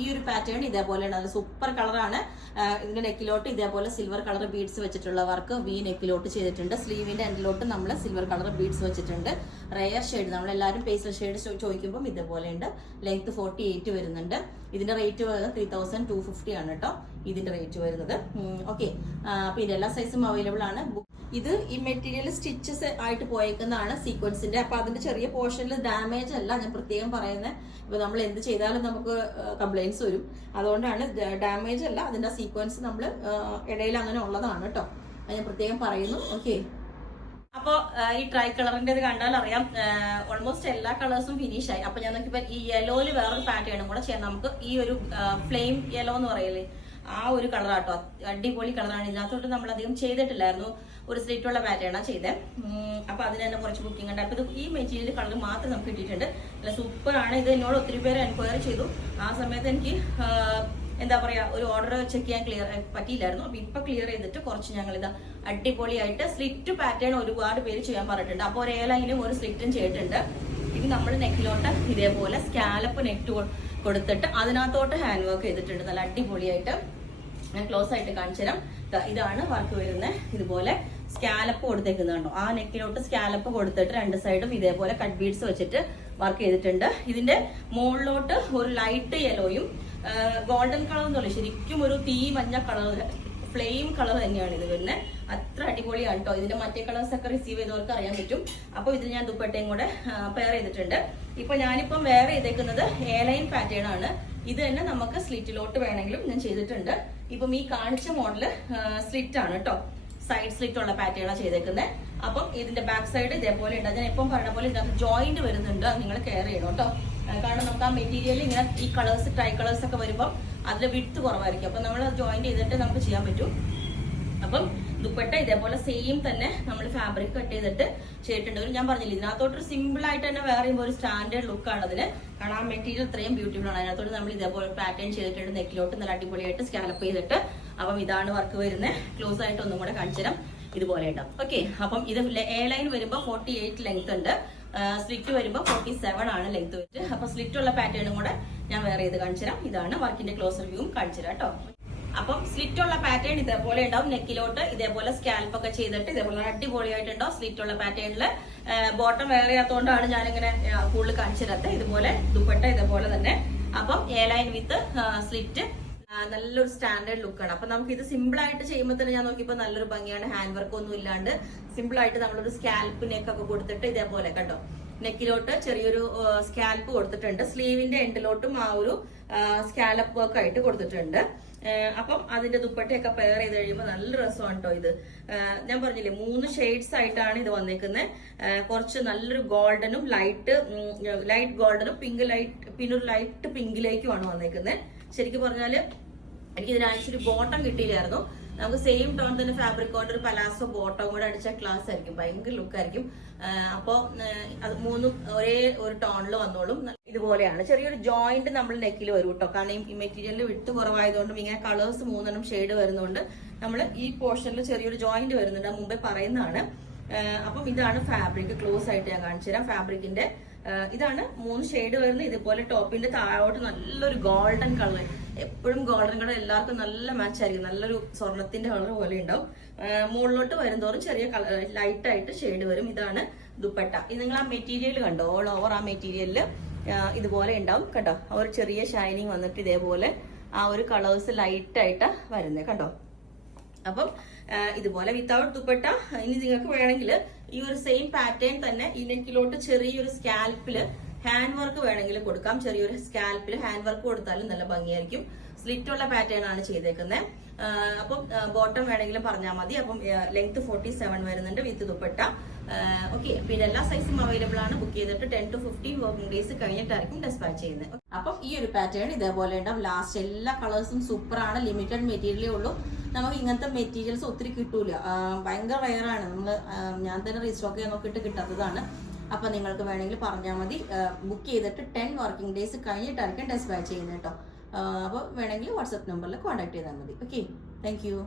ഈ ഒരു പാറ്റേൺ ഇതേപോലെയാണ്, നല്ല സൂപ്പർ കളറാണ്. ഇതിന്റെ നെക്കിലോട്ട് ഇതേപോലെ സിൽവർ കളർ ബീഡ്സ് വെച്ചിട്ടുള്ള വർക്ക് വി നെക്കിലോട്ട് ചെയ്തിട്ടുണ്ട്. സ്ലീവിന്റെ എൻഡിലോട്ട് നമ്മൾ സിൽവർ കളർ ബീഡ്സ് വെച്ചിട്ടുണ്ട്. റെയർ ഷെയ്ഡ്, നമ്മളെല്ലാവരും പേസ്റ്റൽ ഷെയ്ഡ് ചോദിക്കുമ്പോൾ ഇതേപോലെ ഉണ്ട്. ലെങ്ത് 48 വരുന്നുണ്ട്. ഇതിന്റെ റേറ്റ് വരുന്നത് 3250 ആണ് കേട്ടോ ഇതിന്റെ റേറ്റ് വരുന്നത്. ഓക്കെ, പിന്നെ എല്ലാ സൈസും അവൈലബിൾ ആണ്. ഇത് ഈ മെറ്റീരിയൽ സ്റ്റിച്ചസ് ആയിട്ട് പോയേക്കുന്നതാണ് സീക്വൻസിന്റെ. അപ്പൊ അതിന്റെ ചെറിയ പോർഷനിൽ ഡാമേജ് അല്ല, ഞാൻ പ്രത്യേകം പറയുന്നത്. ഇപ്പൊ നമ്മൾ എന്ത് ചെയ്താലും നമുക്ക് കംപ്ലൈൻസ് വരും, അതുകൊണ്ടാണ് ഡാമേജ് അല്ല, അതിന്റെ സീക്വൻസ് നമ്മൾ ഇടയിൽ അങ്ങനെ ഉള്ളതാണ് കേട്ടോ, അത് ഞാൻ പ്രത്യേകം പറയുന്നു. ഓക്കെ, അപ്പോൾ ഈ ട്രൈ കളറിന്റെ ഇത് കണ്ടാൽ അറിയാം ഓൾമോസ്റ്റ് എല്ലാ കളേഴ്സും ഫിനിഷ് ആയി. അപ്പൊ ഞാൻ നോക്കിയപ്പോൾ ഈ യെലോയിൽ വേറൊരു പാറ്റേണും കൂടെ ചെയ്യാം. നമുക്ക് ഈ ഒരു ഫ്ലെയിം യെല്ലോ എന്ന് പറയല്ലേ, ആ ഒരു കളറാട്ടോ, അടിപൊളി കളറാണ്. ഇതിനകത്തോട്ട് നമ്മൾ അധികം ചെയ്തിട്ടില്ലായിരുന്നു, ഒരു സ്ലിറ്റുള്ള പാറ്റേണാണ് ചെയ്തത്. അപ്പൊ അതിന് തന്നെ കുറച്ച് ബുക്കിംഗ് ഉണ്ട്. അപ്പൊ ഇത് ഈ മെറ്റീരിയൽ കളർ മാത്രം നമുക്ക് കിട്ടിയിട്ടുണ്ട്. അല്ല, സൂപ്പർ ആണ്. ഇത് എന്നോട് ഒത്തിരി പേര് എൻക്വയറി ചെയ്തു. ആ സമയത്ത് എനിക്ക് എന്താ പറയാ, ഒരു ഓർഡർ ചെക്ക് ചെയ്യാൻ ക്ലിയർ പറ്റിയില്ലായിരുന്നു. അപ്പൊ ഇപ്പൊ ക്ലിയർ ചെയ്തിട്ട് കുറച്ച് ഞങ്ങൾ ഇത് അടിപൊളിയായിട്ട് സ്ലിറ്റ് പാറ്റേൺ ഒരുപാട് പേര് ചെയ്യാൻ പറഞ്ഞിട്ടുണ്ട്. അപ്പൊ ഒരു ലൈനും ഒരു സ്ലിറ്റും ചെയ്തിട്ടുണ്ട്. ഇത് നമ്മൾ നെക്കിലോട്ട് ഇതേപോലെ സ്കാലപ്പ് നെറ്റ് കൊടുത്തിട്ട് അതിനകത്തോട്ട് ഹാൻഡ് വർക്ക് ചെയ്തിട്ടുണ്ട് നല്ല അടിപൊളിയായിട്ട്. ഞാൻ ക്ലോസ് ആയിട്ട് കാണിച്ചു തരാം. ഇതാണ് വർക്ക് വരുന്നത്. ഇതുപോലെ സ്കാലപ്പ് കൊടുത്തേക്കുന്നുണ്ടോ, ആ നെക്കിലോട്ട് സ്കാലപ്പ് കൊടുത്തിട്ട് രണ്ട് സൈഡും ഇതേപോലെ കട്ട് ബീഡ്സ് വെച്ചിട്ട് വർക്ക് ചെയ്തിട്ടുണ്ട്. ഇതിന്റെ മുകളിലോട്ട് ഒരു ലൈറ്റ് യെലോയും ഗോൾഡൻ കളർ എന്നല്ല, ശരിക്കും ഒരു തീ മഞ്ഞ കളർ, ഫ്ലെയിം കളർ തന്നെയാണ് ഇത് വരുന്നത്. അത്ര അടിപൊളിയാണ് കേട്ടോ. ഇതിന്റെ മറ്റേ കളേഴ്സ് ഒക്കെ റിസീവ് ചെയ്തവർക്ക് അറിയാൻ പറ്റും. അപ്പൊ ഇതിൽ ഞാൻ ദുപ്പട്ടയും കൂടെ പെയർ ചെയ്തിട്ടുണ്ട്. ഇപ്പൊ ഞാനിപ്പം വെയർ ചെയ്തേക്കുന്നത് എയർലൈൻ പാറ്റേൺ ആണ്. ഇത് തന്നെ നമുക്ക് സ്ലിറ്റിലോട്ട് വേണമെങ്കിലും ഞാൻ ചെയ്തിട്ടുണ്ട്. ഇപ്പം ഈ കാണിച്ച മോഡല് സ്ലിറ്റ് ആണ് കേട്ടോ, സൈഡ് സ്ലിറ്റ് ഉള്ള പാറ്റേണാണ് ചെയ്തേക്കുന്നത്. അപ്പം ഇതിന്റെ ബാക്ക് സൈഡ് ഇതേപോലെ ഉണ്ട്. ഞാൻ എപ്പം പറഞ്ഞ പോലെ ഇതിനകത്ത് ജോയിന്റ് വരുന്നുണ്ട്, അത് നിങ്ങൾ കെയർ ചെയ്യണം കേട്ടോ. കാരണം നമുക്ക് ആ മെറ്റീരിയൽ ഇങ്ങനെ ഈ കളേഴ്സ് ട്രൈ കളേഴ്സ് ഒക്കെ വരുമ്പോൾ അതിൽ വിഡ്ത്ത് കുറവായിരിക്കും. അപ്പൊ നമ്മൾ അത് ജോയിന്റ് ചെയ്തിട്ട് നമുക്ക് ചെയ്യാൻ പറ്റും. അപ്പം ദുപ്പട്ട ഇതേപോലെ സെയിം തന്നെ നമ്മൾ ഫാബ്രിക് കട്ട് ചെയ്തിട്ട് ചെയ്തിട്ടുണ്ട്. ഞാൻ പറഞ്ഞില്ല, ഇതിനകത്തോട്ട് സിമ്പിൾ ആയിട്ട് തന്നെ വേറെ ഒരു സ്റ്റാൻഡേർഡ് ലുക്കാണ് അതിന്. കാരണം ആ മെറ്റീരിയൽ ഇത്രയും ബ്യൂട്ടിഫുൾ ആണ്. അതിനകത്തോട്ട് നമ്മൾ ഇതേപോലെ പാറ്റേൺ ചെയ്തിട്ടുണ്ട്. നെക്കിലോട്ട് നല്ല അടിപൊളിയായിട്ട് സ്കാലപ്പ് ചെയ്തിട്ട്. അപ്പം ഇതാണ് വർക്ക് വരുന്നത്. ക്ലോസ് ആയിട്ട് ഒന്നും കൂടെ കാണിച്ചു തരാം. ഇതുപോലെ ഉണ്ടാവും. ഓക്കെ, അപ്പം ഇത് എ ലൈൻ വരുമ്പോൾ 48 ലെങ്ത് ഉണ്ട്, സ്ലിറ്റ് വരുമ്പോൾ 47 ആണ് ലെങ്ത് വെച്ചിട്ട്. അപ്പൊ സ്ലിറ്റ് ഉള്ള പാറ്റേണും കൂടെ ഞാൻ വേറെ ചെയ്ത് കാണിച്ചു തരാം. ഇതാണ് വർക്കിന്റെ ക്ലോസർ വ്യൂവും കാണിച്ചു തരാം കേട്ടോ. അപ്പം സ്ലിറ്റ് ഉള്ള പാറ്റേൺ ഇതേപോലെ ഉണ്ടാവും. നെക്കിലോട്ട് ഇതേപോലെ സ്കാൽപ്പ് ഒക്കെ ചെയ്തിട്ട് ഇതേപോലെ അടിപൊളിയായിട്ടുണ്ടാവും. സ്ലിറ്റ് ഉള്ള പാറ്റേണില് ബോട്ടം വെയർ ചെയ്യാത്തതുകൊണ്ടാണ് ഞാനിങ്ങനെ കൂടുതൽ കാണിച്ചു തരാത്തത്. ഇതുപോലെ ദുപ്പട്ട ഇതേപോലെ തന്നെ. അപ്പം എ ലൈൻ വിത്ത് സ്ലിറ്റ്, നല്ലൊരു സ്റ്റാൻഡേർഡ് ലുക്കാണ്. അപ്പൊ നമുക്ക് ഇത് സിമ്പിൾ ആയിട്ട് ചെയ്യുമ്പോൾ തന്നെ ഞാൻ നോക്കിയപ്പോൾ നല്ലൊരു ഭംഗിയാണ്. ഹാൻഡ് വർക്ക് ഒന്നും ഇല്ലാണ്ട് സിമ്പിൾ ആയിട്ട് നമ്മളൊരു സ്കാൽപ്പ് നെക്കൊക്കെ കൊടുത്തിട്ട് ഇതേപോലെ കണ്ടോ, നെക്കിലോട്ട് ചെറിയൊരു സ്കാൽപ്പ് കൊടുത്തിട്ടുണ്ട്. സ്ലീവിന്റെ എൻഡിലോട്ടും ആ ഒരു സ്കാലപ്പ് വർക്ക് ആയിട്ട് കൊടുത്തിട്ടുണ്ട്. അപ്പം അതിന്റെ ദുപ്പട്ടയൊക്കെ പെയർ ചെയ്ത് കഴിയുമ്പോൾ നല്ല രസമാണ് കേട്ടോ. ഇത് ഞാൻ പറഞ്ഞില്ലേ 3 ഷെയ്ഡ്സ് ആയിട്ടാണ് ഇത് വന്നേക്കുന്നത്. കുറച്ച് നല്ലൊരു ഗോൾഡനും ലൈറ്റ് ഗോൾഡനും പിന്നെ ഒരു ലൈറ്റ് പിങ്കിലേക്കുമാണ് വന്നേക്കുന്നത്. ശരിക്കും പറഞ്ഞാല് എനിക്ക് ഇതിനാഴ്ച ബോട്ടം കിട്ടിയില്ലായിരുന്നു. നമുക്ക് സെയിം ടോൺ തന്നെ ഫാബ്രിക് കൊണ്ട് ഒരു പലാസോ ബോട്ടം കൂടെ അടിച്ച ക്ലാസ് ആയിരിക്കും, ഭയങ്കര ലുക്കായിരിക്കും. അപ്പോൾ അത് 3ഉം ഒരേ ഒരു ടോണിൽ വന്നോളും. ഇതുപോലെയാണ്. ചെറിയൊരു ജോയിന്റ് നമ്മൾ നെക്കിൽ വരും കേട്ടോ. കാരണം ഈ മെറ്റീരിയലിൽ വിട്ട് കുറവായതുകൊണ്ടും ഇങ്ങനെ കളേഴ്സ് 3 ഷെയ്ഡ് വരുന്നതുകൊണ്ട് നമ്മൾ ഈ പോർഷനിൽ ചെറിയൊരു ജോയിന്റ് വരുന്നുണ്ട്, മുമ്പേ പറയുന്നതാണ്. അപ്പം ഇതാണ് ഫാബ്രിക്. ക്ലോസ് ആയിട്ട് ഞാൻ കാണിച്ചു തരാം. ഫാബ്രിക്കിന്റെ ഇതാണ് 3 ഷെയ്ഡ് വരുന്നത്. ഇതുപോലെ ടോപ്പിന്റെ താഴോട്ട് നല്ലൊരു ഗോൾഡൻ കളർ, എപ്പോഴും ഗോൾഡൻ കളർ എല്ലാവർക്കും നല്ല മാച്ച് ആയിരിക്കും, നല്ലൊരു സ്വർണത്തിന്റെ കളർ പോലെ ഉണ്ടാവും. മുകളിലോട്ട് വരുന്നതോറും ചെറിയ കളർ ലൈറ്റ് ആയിട്ട് ഷെയ്ഡ് വരും. ഇതാണ് ദുപ്പട്ട. ഇത് നിങ്ങൾ ആ മെറ്റീരിയൽ കണ്ടോ, ഓൾ ഓവർ ആ മെറ്റീരിയലില് ഇതുപോലെ ഉണ്ടാവും കേട്ടോ. ആ ഒരു ചെറിയ ഷൈനിങ് വന്നിട്ട് ഇതേപോലെ ആ ഒരു കളേഴ്സ് ലൈറ്റ് ആയിട്ട് വരുന്നത് കണ്ടോ. അപ്പം ഇതുപോലെ വിത്തൗട്ട് ദുപ്പട്ട. ഇനി നിങ്ങൾക്ക് വേണമെങ്കിൽ ഈ ഒരു സെയിം പാറ്റേൺ തന്നെ ഈ നെക്കിലോട്ട് ചെറിയൊരു സ്കാൽപ്പില് ഹാൻഡ് വർക്ക് വേണമെങ്കിൽ കൊടുക്കാം. ചെറിയൊരു സ്കാൽപ്പിൽ ഹാൻഡ് വർക്ക് കൊടുത്താലും നല്ല ഭംഗിയായിരിക്കും. സ്ലിറ്റ് ഉള്ള പാറ്റേൺ ആണ് ചെയ്തേക്കുന്നത്. അപ്പം ബോട്ടം വേണമെങ്കിലും പറഞ്ഞാൽ മതി. അപ്പം ലെങ്ത് 47 വരുന്നുണ്ട് വിത്ത് ദുപ്പട്ട. ഓക്കെ, പിന്നെ എല്ലാ സൈസും അവൈലബിൾ ആണ്. ബുക്ക് ചെയ്തിട്ട് 10 to 15 വർക്കിംഗ് ഡേയ്സ് കഴിഞ്ഞിട്ടായിരിക്കും ഡെസ്പാച്ച് ചെയ്യുന്നത്. അപ്പം ഈ ഒരു പാറ്റേൺ ഇതേപോലെ ഉണ്ടാവും. ലാസ്റ്റ് എല്ലാ കളേഴ്സും സൂപ്പർ ആണ്. ലിമിറ്റഡ് മെറ്റീരിയലേ ഉള്ളൂ. നമുക്ക് ഇങ്ങനത്തെ മെറ്റീരിയൽസ് ഒത്തിരി കിട്ടൂല, ഭയങ്കര റയർ ആണ്. ഞാൻ തന്നെ റീസ്റ്റോക്ക് ചെയ്യാൻ നോക്കിയിട്ട് കിട്ടാത്തതാണ്. അപ്പൊ നിങ്ങൾക്ക് വേണമെങ്കിൽ പറഞ്ഞാൽ മതി. ബുക്ക് ചെയ്തിട്ട് 10 വർക്കിംഗ് ഡേയ്സ് കഴിഞ്ഞിട്ടായിരിക്കും ഡെസ്പാച്ച് ചെയ്യുന്നത് കേട്ടോ. അപ്പോൾ വേണമെങ്കിൽ വാട്സ്ആപ്പ് നമ്പറിൽ കോൺടാക്ട് ചെയ്താൽ മതി. Okay, thank you.